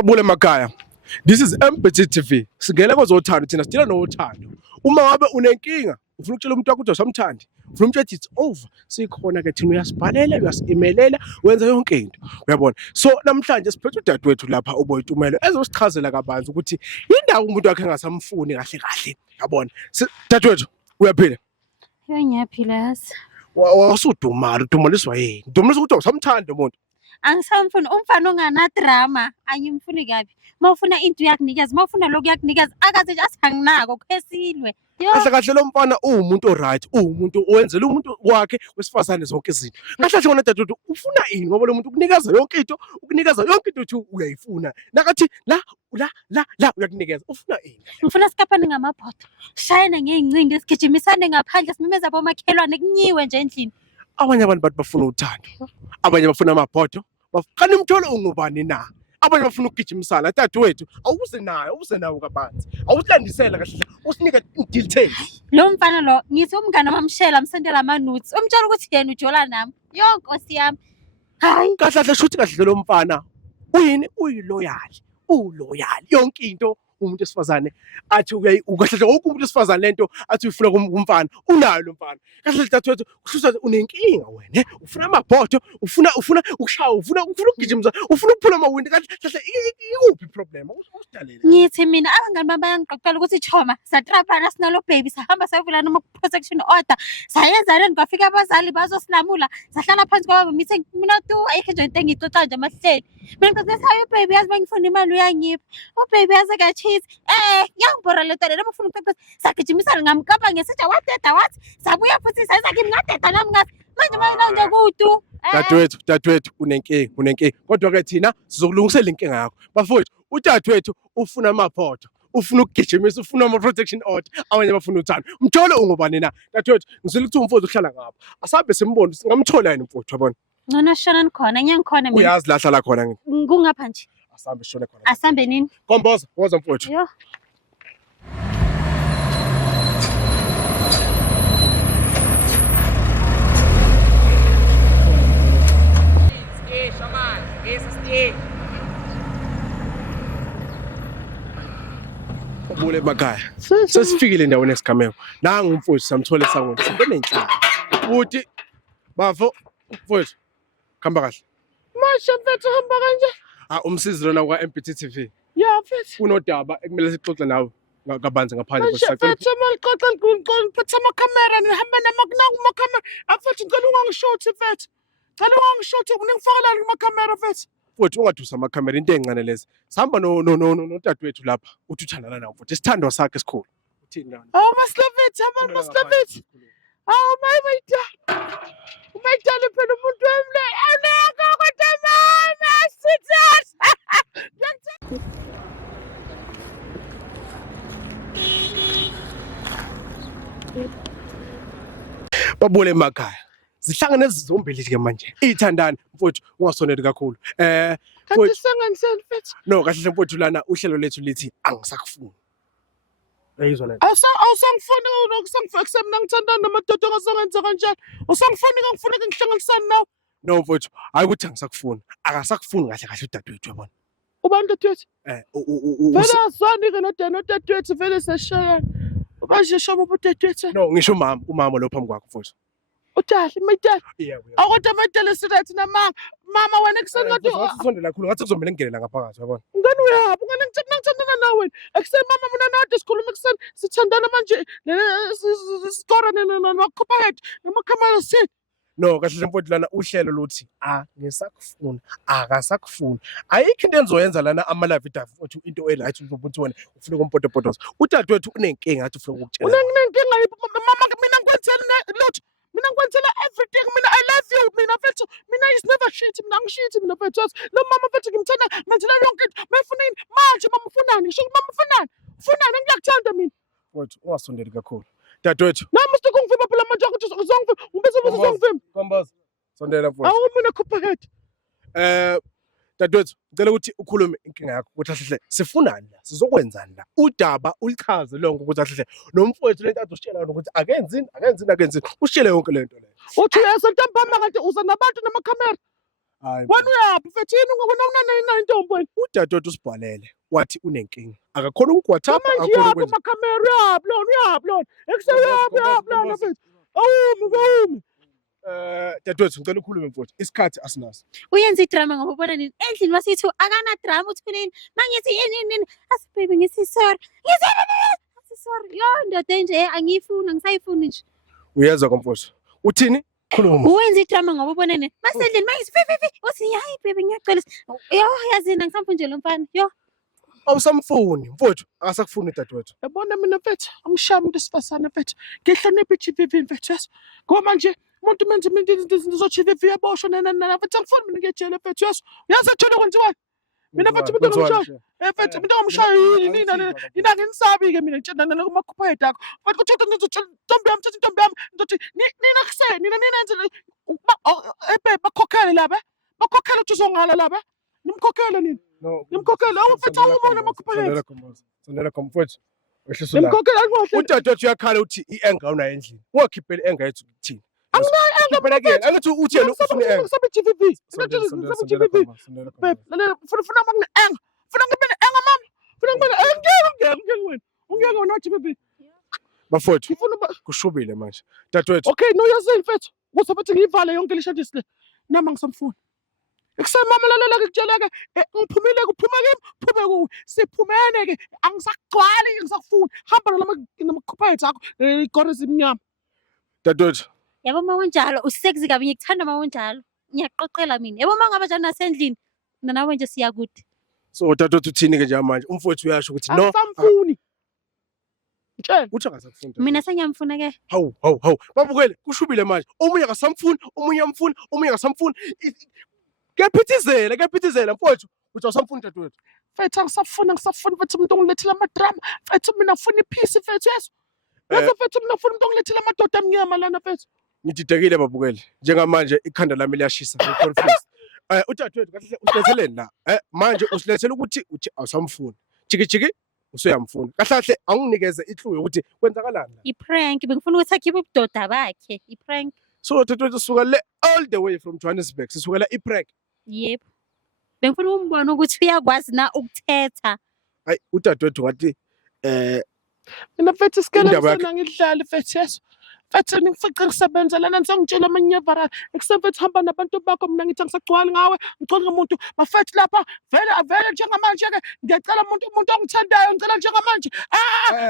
Babule emakhaya. This is MBT TV. Singena kwezothando thina sidila nothando. Uma ngabe unenkinga, ufuna ukutshela umuntu wakho ukuthi usamthandi, ufuna umtshela it's over. Sikhona ke thina uyasibhalela, uyasimelela, wenza yonke into. Uyabona? So namhlanje siphethe udadewethu lapha uBoyitumelo ezosichazela kabanzi ukuthi indawo umuntu wakhe engasamfuni kahle kahle. Yabona? Dadewethu, uyaphila? Ngiyaphila yazi. Wasudumala, udumeliswa yini? Udumeliswa ukuthi usamthanda umuntu. Angisamfuni umfana ongana drama, angimfuni kabi. Mawufuna into yakunikeza, mawufuna lokhu yakunikeza, akaze nje asinganako kwesilwe. Kahle kahle lo mfana uwumuntu oright, uwumuntu owenzela umuntu wakhe wesifazane zonke izinto. Kahle kahle wona dadewethu ufuna ini ngoba lo muntu ukunikeza yonke into, ukunikeza yonke into uthi uyayifuna. Nakathi la uyakunikeza. Ufuna ini? Ngifuna sikaphane ngamabhodo. Shayena ngeyincingo sigijimisane ngaphandle simemeza bomakhelwane kunyiwe nje endlini. Abanye abantu bathi bafuna uthando. Abanye bafuna amabhodo. Kanti umtholo ungubani na? Abanye bafuna ukugijimisana. Dadewethu awuze nawo kabanzi. Awuhlandisela kahle. Usinike details. Lo mfana lo ngithi umngane wamshela amsendela amanuts. Umtshela ukuthi yena ujola nami. Yo Nkosi yami. Hayi. Kahle shuthi kahle lo mfana. Uyini? Uyiloyal. Uloyal. Yonke into umuntu esifazane athi kahle wonke umuntu esifazane lento athi ufuna kumfana unayo lo mfana kahle dadewethu kushusa unenkinga wena ufuna amabhodo ufuna ukushaya ufuna ukugijima ufuna ukuphula amawindi kahle ikuphi problem usidalela ngithi mina abangani bami bayangiqoqela ukuthi choma satrapana sinalo baby sahamba sayovula noma protection order sayenza lento kwafika abazali bazosilamula sahlala phansi kwaba mithe mina tu ayikho nje into engixoxa nje amahleli mina ngicela sayo baby yazi bangifuna imali uyangipha baby yazi kathi ngiyangibhora le nto le noma ufuna ukuqeqesha sagijimisana ngamkapa ngesithi wadeda wathi sabuya futhi sayiza kimi ngadeda nami ngathi manje mayina nje kudu dadewethu unenkinga kodwa ke thina sizokulungisela inkinga yakho bafowethu udadewethu ufuna amaphoto ufuna ukugijimisa ufuna ama-protection order abanye bafuna uthando mthole ungubani na dadewethu ngizwile ukuthi umfowethu uhlala ngapha asabe simbone singamthola yini umfowethu yabona ngona shona nikhona ngiyangikhona mina uyazi la hlala khona kungapha nje asambe shone khona asambe nini komboza woza mfowethu yo Babule emakhaya sesifikile endaweni esigameko nangu umfowethu samthole sangoni sibenenhlamba futhi bafo mfowethu khamba kahle Masha mfethu hamba kanje umsizi lona kwa MBT TV ya mfethu unodaba ekumele sixoxe nawe kabanzi ngaphandle Masha mfethu malixoxa ngiphethe amakhamera nihamba namakamera afethu ngicela ungangishothi mfethu cela ungangishothi uningifakela kumakhamera mfethu futhi ungadusa amakhamera into encane lezi sihamba nodadewethu lapha uthi uthandana nawo futhi isithandwa sakhe esikhulu uthini lana awu masilafethu hamba masilafethu awu umayidala phela umuntu wemle awunaka kodwa mama sweetheart babule emakhaya zihlangane ezizombili ke manje ithandana mfowethu ungasoneli kakhulu kanti senganiseni mfethu no kahle mfowethu lana uhlelo lethu lithi angisakufuni uyizwa lana awusangifuni nokusemna ngithandana namadoda ongasengenza kanjalo usangifuni ngangifuna ngihlanganisane nawe no mfowethu hayi ukuthi angisakufuni akasakufuni kahle kahle udadewethu yabona ubani dadewethu vele azwani-ke nodadewethu vele seshayana manje shoma udadewethu no ngisho umama lo phambi kwakho mfowethu udali mayidala yebo akodwa mayidala sirathi mama wena ekuseni ngathi usondela kakhulu ngathi kuzomela ngingene la ngaphakathi yabona ngani uyaphi ngani ngithandana nawe wena ekuseni mama mina nade sikhuluma ekuseni sithandana manje sikora namakhopayet namakhamera si no kahle mfowethu lana uhlelo luthi angisakufuni akasakufuni ayikho into enzoyenza lana ama-live idafu futhi into elight ukuthi wena ufuna ukumpotopotoza udadewethu unenkinga athi ufuna ukukutshela unenkinga mama mina ngikwenzela lutho mina ngikwenzela everything mina I love you mina mfethu mina is never shit mina angishithi mina mfethu lo mama mfethu ngimthanda ngenzela yonke into mayifunini manje mama ufunani ngisho mama ufunani ngiyakuthanda mina mfowethu ungasondeli kakhulu dadewethu nami usike ungivimba phela manje ukuthi uzongivimba ungizovimba komboza sondela mfowethu awu mina khupha head dadewethu ngicela ukuthi ukhulume inkinga yakho ukuthi ahle sifunani la sizokwenzani la udaba ulichaze lonke ukuthi ahle nomfowethu lento azositshela ukuthi akenzini usitshele yonke lento leyo uthi uyasentambama kanti uza nabantu namakhamera Hayi, Wena uyaphi mfethu yini ngokunona intombi wena? udadewethu usibhalele wathi unenkinga akakhona ukuwhatsapp Manje akakhona yaphi ukwenza amakhamera uyaphi lona ekuseyaphi lona mfethu? Awumi. dadewethu ngicela ukhulume mfowethu isikhathi asinaso. Uyenza idrama ngoba ubona nini endlini masithi akana drama uthi nini mangithi yini asi baby ngithi sorry sorry yo ndoda enje angiyifuni angisayifuni nje Uyezwa komfowethu uthini khuluma. uwenza idrama ngoba ubona nini masendlini mangithi uthi hayi baby ngiyacela yo yazini angisamfuni nje lo mfana yo Awusamfuni mfowethu akasakufuni dadewethu. Yabona mina mfethu angishayi umuntu esifazane mfethu. Ngihlonipha i-GBV mfethu yazi. Ngoba manje umuntu menze izinto zo-GBV yaboshwa mfethu angifuni mina ngiyejele mfethu yazi. Uyazi ekuthole kwenziwani? Mina mfethu umuntu ongamshayi. Mfethu umuntu ongamshayi yini anginisabi-ke mina ngitshela kumakhupha akho. Mfethu kuthiwa ngizotshela intombi yami ngizothi nina kuseni nina nenzele bakhokhele laba bakhokhele ukuthi uzongala laba nimkhokhele nina nimkhokhele mfethu awubona amakhupha Sondela mfowethu wehlisa la. nimkhokhele alimohle Udadewethu uyakhala uthi i-anger awunayo endlini. Ungakhipheli i-anger yethu kuthini. Angithi uthi yena ufuna i-anger. ngisabe GBV ngisabe GBV lalela funa makune-anger funa ngibe ne-anger mama funa ngibe ungeke wena ungeke wena GBV Bafowethu ngifuna kushubile manje. Dadewethu okay no yazini mfethu kuzobathi ngiyivale yonke le shadisi le nama ngisamfuni ekuseni mama lalela-ke kutshela-ke ngiphumile kuphuma kimi phume kuwe siphumene-ke angisakugcwali ngisakufuni hamba namakhupha ethu akho igore ezimnyama dadewethu yabo uma unjalo usexy kabi ngikuthanda uma unjalo ngiyaqoqela mina yabo uma ngaba njalo nasendlini nawe nje siyakude so dadewethu uthini-ke nje manje umfowethu uyasho ukuthi no angisamfuni mtshela uthi akasakufuni. mina sengiyamfuna ke Hawu babukele kushubile manje omunye akasamfuni omunye amfuni omunye akasamfuni kuyaphithizela mfowethu uthi awusamfuni dadewethu. mfethu angisafuni mfethu umuntu ongilethela amadrama mfethu mina ngifuna iphisi mfethu yeso yazi mfethu mina ngifuna umuntu ongilethela amadoda amnyama lana mfethu Ngididekile babukele njengamanje ikhanda lami liyashisa ngi-confused. Udadewethu kahle usiletheleni la manje usilethela ukuthi uthi awusamfuni jiki usuyamfuna kahle anginikeze ihluyo ukuthi kwenzakalani la. i-prank bengifuna ukuthi akhiphe ubudoda bakhe i-prank So dadewethu suka le all the way from Johannesburg sisukela i-prank. yebo bengifuna umbone ukuthi uyakwazi na ukuthetha Hayi udadewethu ngathi mina mfethu isikele Indaba yakhe- ngifuna ngidlale mfethu yeso mfethu ngifice ngisebenza lana ngisangitshela amanyevara ekuseni mfethu hamba nabantu bakho mina ngithi angisagcwali ngawe ngicwala ngomuntu bafethu lapha vele njengamanje-ke ngiyacela umuntu ongithandayo ngicela njengamanje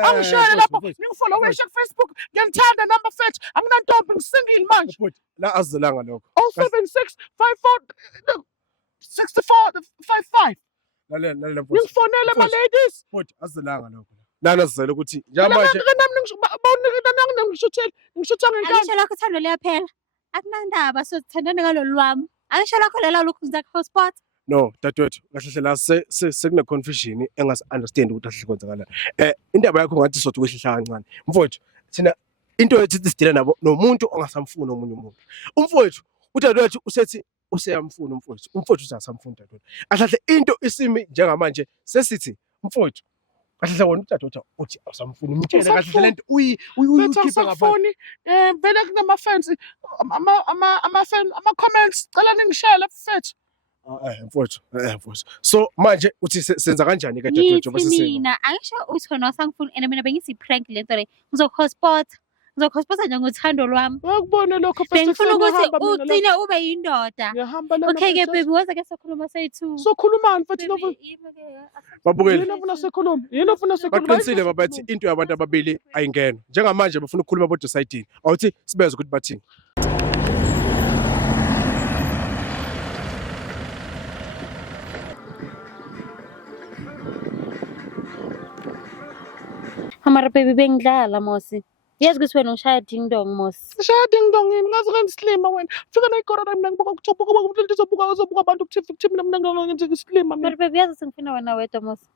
angishayele lapho ningifollowishe ku-Facebook ngiyalithanda namba fethu anginantombi ngisingile manje la azelanga lokho 076 54 64 55 lalela mfowethu ningifonele ma-ladies mfowethu azelanga lokho lana sizele ukuthi njengamanje ngishutha ngenkani alisho lakho uthando liyaphela akunandaba sothandane ngalolu lwami alisho lakho lela lokhu ngizakho-hotspot no dadewethu kahle la sekune confusion engasi-understand ukuthi ahle kwenzakalani. Indaba yakho ngathi sothi kwehlihla kancane mfowethu thina into yethu sidila nabo nomuntu ongasamfuni omunye umuntu. Umfowethu udadewethu usethi useyamfuna umfowethu usasamfuna dadewethu. Kahle into isimi njengamanje sesithi mfowethu kahle wona udadewethu uthi awusamfuni umtshele kahle lento Mfethu uyikhipha ngaphandle. angisafuni vele kunama-fans ama-comments cela ningishele mfethu mfowethu so manje uthi senza kanjani ke dadewethu ngithi mina angisho uthi wena wasangifuni and mina bengithi i-prank lento le ngizoku-hotspota nje ngothando lwami uyakubona lokho bengifuna ukuthi ugcine ube yindoda okay-ke baby woza ke sokhuluma soyi-two sokhulumani mfethu babukeli yini ofuna sikhulume yini ofuna sikhulume baqinisile babathi into yabantu ababili ayingena njengamanje bafuna ukukhuluma bodecide awuthi sibeze ukuthi bathini. amara baby bengidlala mosi yazi ukuthi wena ushaya ding dong mosi shaya ding dong yini ngazi ngislima wena fika nayikorona mina ngibuka ukuthi uzobuka abantu kuthi mina ngenze islima mina mara baby yazi sengifuna wena wedwa mosi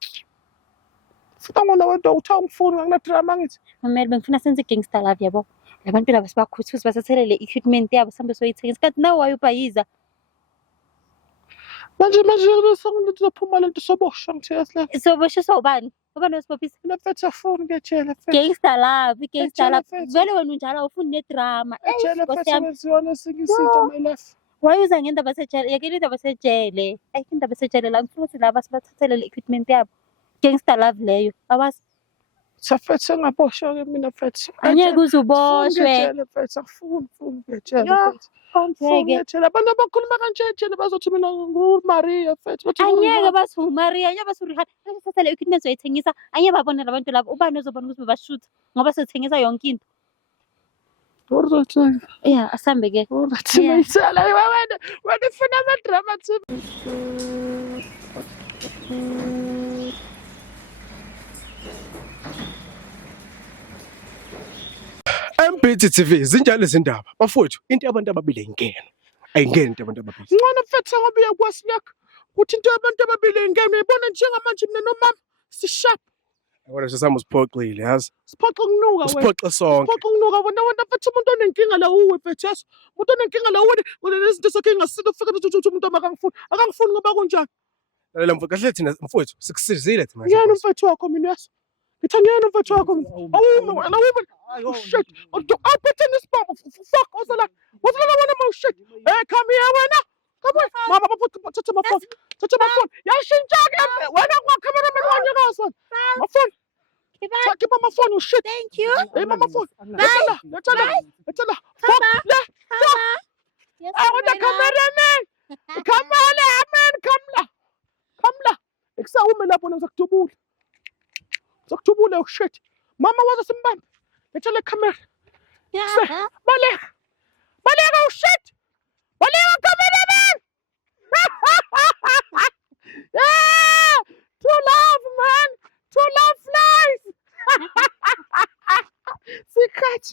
fika ngona wedwa uthi awungifuni anginadrama ngithi mamele bengifuna senze i-gangster love yabo labantu laba sibakhuthuze basathelele i-equipment yabo sihambe soyithengisa kanti nawe wayubhayiza manje sozophuma lento soboshwa ngithe yasila soboshiswa ubani wesibophisa mina mfethu afuni ngiyatshela fethu gangster love i-gangster love Ejele, vele wena unjalo awufuni nedrama Ejele Nkosi fethu yami. wenziwa nesinye isinto my life Wayuza ngendaba sejele, yekela indaba sejele. Ayikho indaba sejele la ngifuna ukuthi laba sibathathele le equipment yabo. Gangster love leyo. Awazi. Safethu sengaboshwa-ke mina mfethu. Angeke uze uboshwe. Ngiyatshela mfethu, angifuni ngiyatshela Yo, mfethu. konjeke. Ngiyatshela abantu abakhuluma kanje ejele bazothi mina nguMaria mfethu. Bathi Angeke bathi Maria, angeke bathi Rihanna. Angeke le equipment zoyithengisa. Angeke babone labantu labo. Ubani ozobona ukuthi bebashutha ngoba sethengisa yonke into. Alright. Yeah, asambe ke. Alright. Yeah. Ngiyitshela wena ufuna ama-drama too. MBT TV zinjalo izindaba bafowethu into yabantu ababili ayingeni into yabantu ababili. Ngcono mfethu ngoba uyakwasilaka ukuthi into yabantu ababili ingene uyibona njengamanje mina nomama sishap. Yabona sesami usiphoxile yazi. Siphoxa ukunuka wena. Usiphoxe sonke. Siphoxa ukunuka wena mfethu umuntu onenkinga la uwe mfethu yazi. Umuntu onenkinga la uwe lezinto zakhe engasilo ufika ukuthi umuntu akangifuni ngoba kunjani. Lalela mfowethu kahle thina mfowethu sikusizile thina. Ngiyena umfethu wakho mina yazi. Ngithi ngiyena umfethu wakho. Awume wena awume. Oh shit. I'll put in this bomb. Fuck. What's that? What's that one more shit? Hey, come here wena. Come on. Mama touch my phone. Touch my phone. Yashintsha-ke wena cameraman wanyakaza. My phone. Keep on my phone, you shit. Thank you. Hey, mama phone. Bye. Let's fuck. Yes, I want the cameraman. Come on, man. Come la. Eksawume lapho ngizakutubula. Ngizakutubula oh shit. Mama waza simbambe. Let's camera. Yeah. Baleka oh shit. Baleka cameraman. Yeah. True love, man. True love flies. Sikhathi.